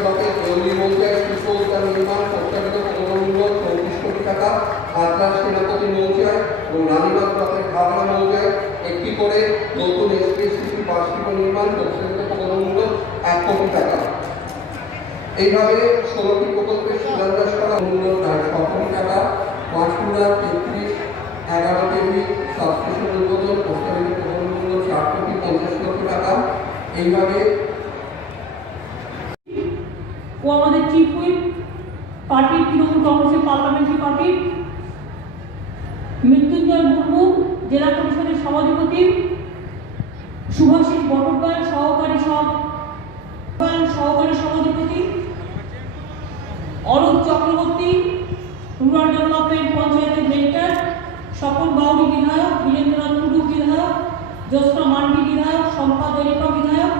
ব্লকের দেউলি মৌজায় সুসংস্কার নির্মাণ প্রস্তাবিত প্রকল্পমূল্য 34 কোটি টাকা, হাতরাস সেনাপতি মৌজায় এবং রানীবাগ ব্লকের ঘাগড়া মৌজায় একটি করে নতুন এসপিএসটিসি বার্ষিক নির্মাণ প্রস্তাবিত প্রকল্পমূল্য 1 কোটি টাকা। এইভাবে 16টি প্রকল্পের শিলান্যাস করা মূল্য 7 কোটি টাকা। পাঁচকুড়া 33 11 কেভি সাবস্টেশন উদ্বোধন প্রস্তাবিত প্রকল্পমূল্য 4 কোটি 50 লক্ষ টাকা। এইভাবে ও আমাদের চিফ হুইপ পার্টির তৃণমূল কংগ্রেসের পার্লামেন্টারি পার্টির মৃত্যুঞ্জয় মুর্মু জেলা পরিষদের সভাধিপতি, সুভাষিস বটব্যায় সহকারী সভাধিপতি, অরূপ চক্রবর্তী রুরাল ডেভেলপমেন্ট পঞ্চায়েতের মেন্টার, স্বপন বাউরি বিধায়ক, বীরেন্দ্রনাথ টুডু বিধায়ক, জ্যোৎস্না মান্ডি বিধায়ক, শম্পা দরিকা বিধায়ক,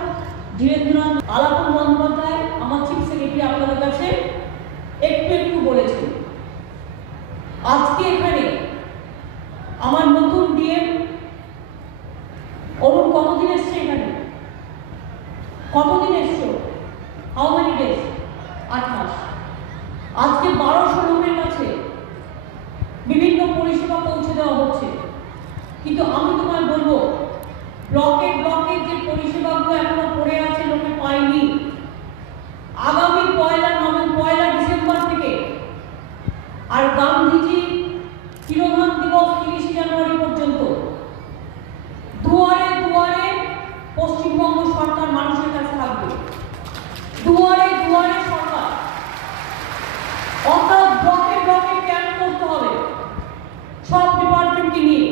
ধীরেন্দ্রনাথ আলাপন বন্দ্যোপাধ্যায় আমার চিফ সেক্রেটারি আপনাদের কাছে একটু বলেছেন। আজকে এখানে আমার নতুন ডিএম অরুণ কতদিন এসছে এখানে? কতদিন এসছো? How many days? 8 মাস। আজকে 1200 লোকের কাছে বিভিন্ন পরিষেবা পৌঁছে দেওয়া হচ্ছে, কিন্তু আমি তোমায় বলবো ব্লকে ব্লকে যে পরিষেবাগুলো এখনো পড়ে আছে লোকে পায়নি, আগামী 1 ডিসেম্বর থেকে আর গান্ধীজি তিরোধান দিবস 30 জানুয়ারি পর্যন্ত দুয়ারে দুয়ারে পশ্চিমবঙ্গ সরকার মানুষের কাছে থাকবে। দুয়ারে দুয়ারে সরকার, অর্থাৎ ব্লকে ব্লকে ক্যাম্প করতে হবে সব ডিপার্টমেন্টকে নিয়ে।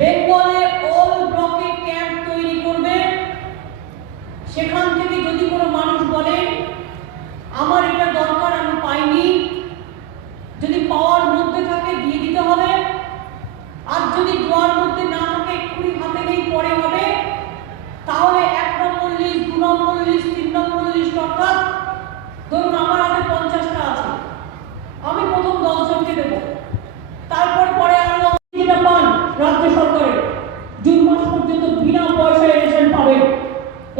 বেঙ্গলে অল ব্লকে ক্যাম্প তৈরি করবে। সেখান থেকে যদি কোনো মানুষ বলে আমার এটা দরকার আমি পাইনি, যদি পাওয়ার মধ্যে থাকে দিয়ে দিতে হবে, আর যদি দেওয়ার মধ্যে না থাকে এক্ষুনি হাতে নেই পরে হবে, তাহলে 1 নম্বর লিস্ট, 2 নম্বর লিস্ট, 3 নম্বর লিস্ট, অর্থাৎ ধরুন আমার হাতে 50টা আছে, আমি প্রথম 10 জনকে দেবো, তারপর পরে আরো যেটা পান রাজ্য সরকারের জুন মাস পর্যন্ত বিনা পয়সায় রেশন পাবেন,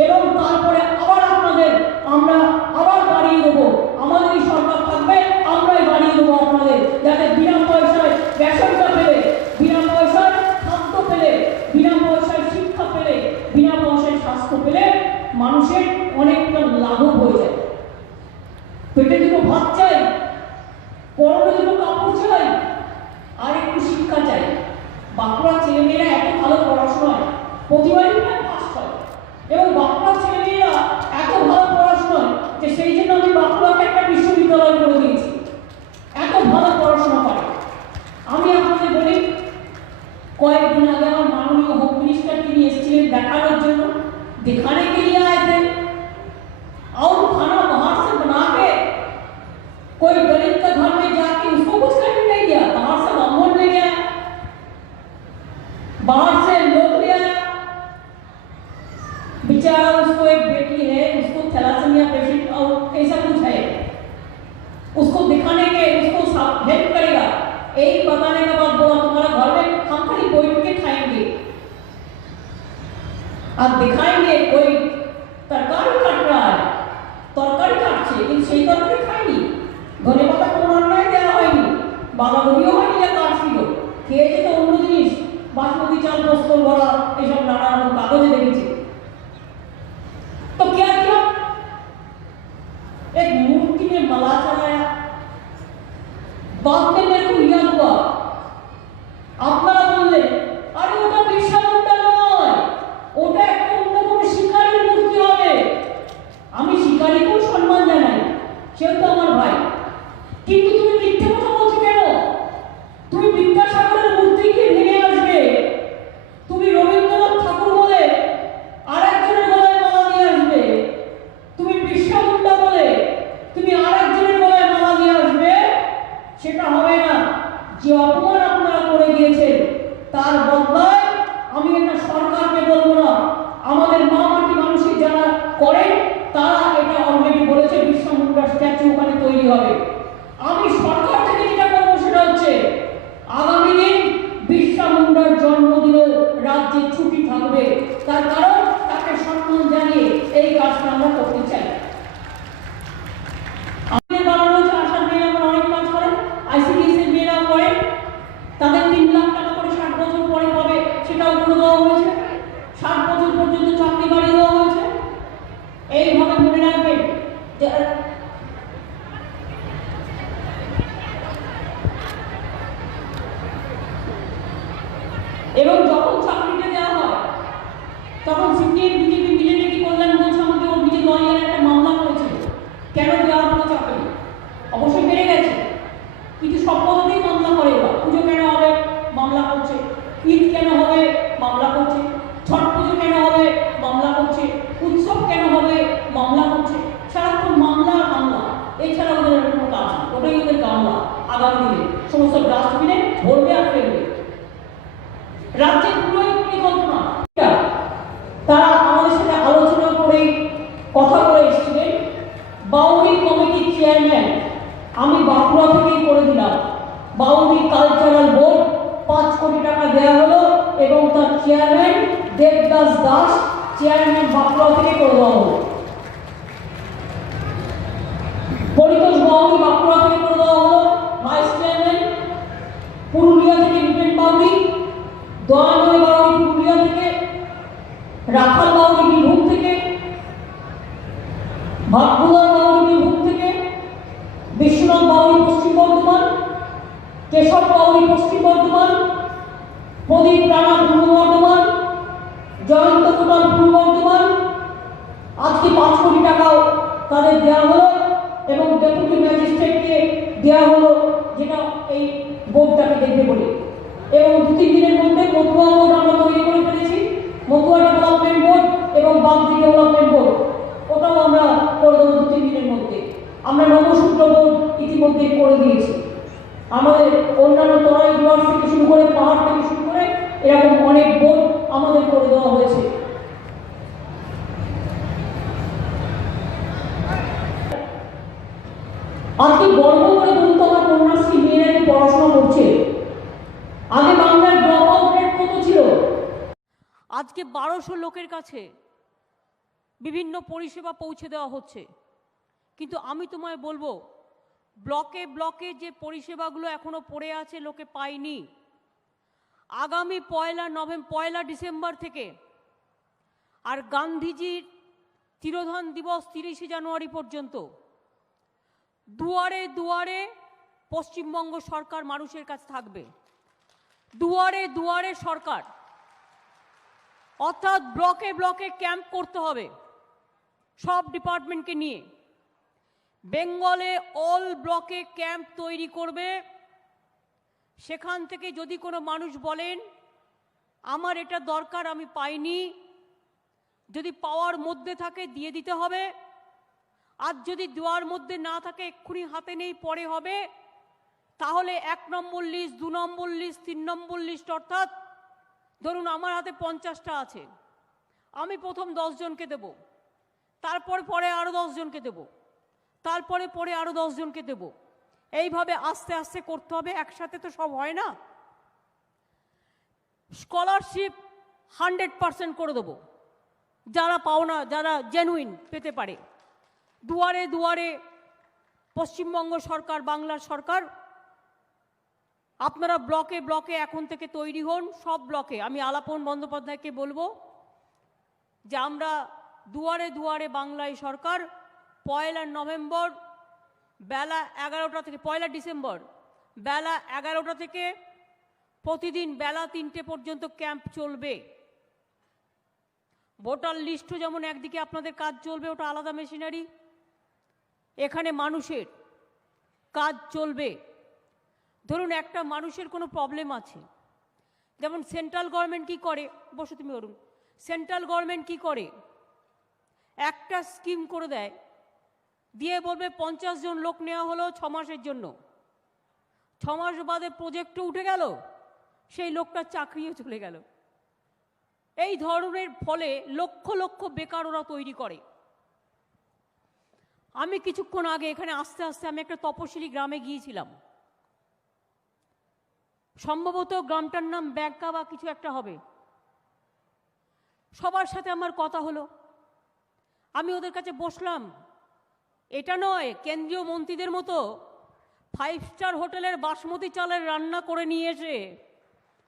এবং তারপরে আবার আপনাদের আমরা আবার বাড়িয়ে দেবো। আমাদেরই সরকার থাকবে, আমরাই বাড়িয়ে দেবো আপনাদের, যাতে বিনা পয়সায় রেশনটা পেলে, বিনা পয়সায় খাদ্য পেলে, বিনা পয়সায় শিক্ষা পেলে, বিনা পয়সায় স্বাস্থ্য পেলে মানুষের অনেকটা লাঘব হয়ে যায়। পেটে দুটো ভাত চাই, পরনে দুটো কাপড় চাই, আর একটু শিক্ষা চাই। বাঁকুড়ার ছেলেমেয়েরা এত ভালো পড়াশোনায় প্রতিবারই পাস হয়, এবং বাঁকুড়ার ছেলেমেয়েরা এত ভালো পড়াশোনায় যে সেই জন্য আমি বাঁকুড়াকে একটা বিশ্ববিদ্যালয় করে দিয়েছি, এত ভালো পড়াশোনা করে। আমি আপনাদের বলি, কয়েকদিন আগে আমার মাননীয় হোম মিনিস্টার তিনি এসেছিলেন দেখানোর জন্য। दिखाने के लिए आए थे और खाना बाहर से बना के कोई गरीब के घर में जाके उसको कुछ करने नहीं दिया, बाहर से बामोन ले गया, बाहर से लोग ले आया। बेचारा उसको एक बेटी है, उसको थैलासेमिया पेशेंट और ऐसा कुछ है, उसको दिखाने के उसको हेल्प करेगा, यही बताने के बाद बोला तुम्हारा घर में हम खाली बैठ के खाएंगे, आप दिखाएंगे कोई तरकारी काट रहा है, तरकारी काटছে কিন্তু সেই তরকারি খাইনি, ধনে পাতা কোনো রান্নায় দেওয়া হয়নি, বাঁধাকপিও হয়নি, যা কাটছিল খেয়েছে তো অন্য জিনিস, বাসমতি চাল, পোস্ত বড়া, এইসব নানা রকম কাগজে দেখেছি। तो क्या किया? एक मूर्ति में माला चढ़ाया। बाद में मेरे को याद हुआ, আপনারা বললেন আরে ওটা বিরসা মুন্ডা নয়, ওটা একটা অন্য কোনো শিকারীর মূর্তি হবে। আমি শিকারীকেও সম্মান জানাই, সেও তো আমার ভাই, কিন্তু তুমি মিথ্যে কথা বলছো কেন? তুমি বিদ্যাসাগরের মূর্তিকে ভেঙে আসবে, তুমি রবীন্দ্রনাথ ঠাকুর বলে আরেকজনের গলায় মালা দিয়ে আসবে, তুমি বিরসা মুন্ডা বলে তুমি আরেকজনের গলায় মালা দিয়ে আসবে, সেটা হবে না। যে অপমান আপনারা করে দিয়েছেন তার বদলায় আমি এটা সরকারকে বলবো না, আমাদের মা মাটি মানুষের যারা করেন তারা এটা অলরেডি বলেছে বিরসা মুন্ডার স্ট্যাচু ওখানে তৈরি হবে। আমি সরকার থেকে যেটা করবো সেটা হচ্ছে আগামী দিন বিরসা মুন্ডার জন্মদিনে রাজ্যে ছুটি থাকবে, তার কারণ তাকে সম্মান জানিয়ে এই কাজটা আমরা করতে চাই। এবং যখন চাকরিটা দেওয়া হয় তখন সিপিএম বিজেপি মিলে নাকি কল্যাণ বলছে আমাকে ওর নিজের লয়ার একটা মামলা করেছিল কেন দেওয়া হলো চাকরি। অবশ্যই বেড়ে গেছে, কিন্তু সব পদ্ধতিই মামলা করে ওরা। পুজো কেন হবে মামলা করছে, ঈদ কেন হবে মামলা করছে, ছট পুজো কেন হবে মামলা করছে, উৎসব কেন হবে মামলা করছে। সারাক্ষণ মামলা আর মামলা, এছাড়া ওদের কোনো কাজ নেই। ওটাই ওদের মামলা। আগামী দিনে সমস্ত ডাস্টবিনে ভরবে আর ফেলবে। রাজ্যের পুরোই পরিকল্পনা। তারা আমাদের সাথে আলোচনা করে কথা বলে এসেছিলেন। বাউরি কমিটির চেয়ারম্যান আমি বাঁকুড়া থেকেই করে দিলাম। বাউরি কালচারাল বোর্ড 5 কোটি টাকা দেওয়া হলো এবং তার চেয়ারম্যান দেবদাস দাস চেয়ারম্যান বাঁকুড়া থেকে করে দেওয়া হলো। পরিতোষ বাউরি বাঁকুড়া থেকে করে দেওয়া হলো ভাইস চেয়ারম্যান। পুরুলিয়া থেকে বিপিন বাউরি, দয়াময় বাউরি পুরুলিয়া থেকে, রাখাল বাউরি বীরভূম থেকে, ভাগ্যদার বাউরি বীরভূম থেকে, বিশ্বনাথ বাউরি পশ্চিম বর্ধমান, কেশব বাউরি পশ্চিম বর্ধমান, প্রদীপ রানা পূর্ব বর্ধমান, জয়ন্ত কোটাল পূর্ব বর্ধমান। আজকে 5 কোটি টাকাও তাদের দেওয়া হলো এবং ডেপুটি ম্যাজিস্ট্রেটকে দেওয়া হলো, যেটা এই বোর্ডটাকে দেখবে বলে। এবং 2-3 দিনের মধ্যে মতুয়া বোর্ড আমরা তৈরি করে ফেলেছি, মতুয়া ডেভেলপমেন্ট বোর্ড এবং বাগদি ডেভেলপমেন্ট বোর্ড, ওটাও আমরা করে দেবো 2-3 দিনের মধ্যে। আমরা নবসূত্র বোর্ড ইতিমধ্যে করে দিয়েছি। আমাদের অন্যান্য তরাই ডুয়ার্স থেকে শুরু করে পাহাড় থেকে শুরু করে এরকম অনেক বোর্ড আমাদের করে দেওয়া হয়েছে। আজকে গর্ব করে বলতো আমার কন্যাশ্রী মেয়েরা কি পড়াশোনা করছে। আগে বাংলার ড্রপ আউট রেট কত ছিল? আজকে 1200 লোকের কাছে বিভিন্ন পরিষেবা পৌঁছে দেওয়া হচ্ছে। কিন্তু আমি তোমায় বলবো, ব্লকে ব্লকে যে পরিষেবাগুলো এখনো পড়ে আছে লোকে পায়নি, আগামী 1 ডিসেম্বর থেকে আর গান্ধীজির তিরোধান দিবস 30শে জানুয়ারি পর্যন্ত দুয়ারে দুয়ারে পশ্চিমবঙ্গ সরকার মানুষের কাছে থাকবে। দুয়ারে দুয়ারে সরকার, অর্থাৎ ব্লকে ব্লকে ক্যাম্প করতে হবে সব ডিপার্টমেন্টকে নিয়ে। বেঙ্গলে অল ব্লকে ক্যাম্প তৈরি করবে। সেখান থেকে যদি কোনো মানুষ বলেন আমার এটা দরকার আমি পাইনি, যদি পাওয়ার মধ্যে থাকে দিয়ে দিতে হবে, আর যদি দেওয়ার মধ্যে না থাকে এক্ষুনি হাতে নেই পরে হবে, তাহলে 1 নম্বর লিস্ট, 2 নম্বর লিস্ট, 3 নম্বর লিস্ট, অর্থাৎ ধরুন আমার হাতে 50টা আছে, আমি প্রথম 10 জনকে দেব, তারপরে পরে আরও 10 জনকে দেব, তারপরে পরে আরও 10 জনকে দেব। এইভাবে আস্তে আস্তে করতে হবে, একসাথে তো সব হয় না। স্কলারশিপ 100% করে দেবো, যারা পাওনা, যারা জেনুইন পেতে পারে। দুয়ারে দুয়ারে পশ্চিমবঙ্গ সরকার, বাংলার সরকার, আপনারা ব্লকে ব্লকে এখন থেকে তৈরি হন। সব ব্লকে আমি আলাপন বন্দ্যোপাধ্যায়কে বলবো যে আমরা দুয়ারে দুয়ারে বাংলায় সরকার 1 নভেম্বর বেলা 11টা থেকে 1 ডিসেম্বর বেলা 11টা থেকে প্রতিদিন বেলা 3টে পর্যন্ত ক্যাম্প চলবে। ভোটার লিস্টও যেমন একদিকে আপনাদের কাজ চলবে, ওটা আলাদা মেশিনারি, এখানে মানুষের কাজ চলবে। ধরুন একটা মানুষের কোনো প্রবলেম আছে, যেমন সেন্ট্রাল গভর্নমেন্ট কি করে, বসে তুমি বলুন, সেন্ট্রাল গভর্নমেন্ট কি করে, একটা স্কিম করে দেয়, দিয়ে বলবে 50 জন লোক নেওয়া হলো 6 মাসের জন্য, 6 মাস বাদে প্রজেক্টও উঠে গেল, সেই লোকটার চাকরিও চলে গেল। এই ধরনের ফলে লক্ষ লক্ষ বেকার ওরা তৈরি করে। আমি কিছুক্ষণ আগে এখানে আস্তে আস্তে আমি একটা তপশিলি গ্রামে গিয়েছিলাম, সম্ভবত গ্রামটার নাম ব্যাংকা বা কিছু একটা হবে। সবার সাথে আমার কথা হলো, আমি ওদের কাছে বসলাম। এটা নয় কেন্দ্রীয় মন্ত্রীদের মতো 5 স্টার হোটেলের বাসমতি চালের রান্না করে নিয়ে এসে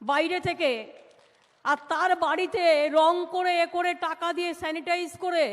বাইরে থেকে, আর তার বাড়িতে রং করে টাকা দিয়ে স্যানিটাইজ করে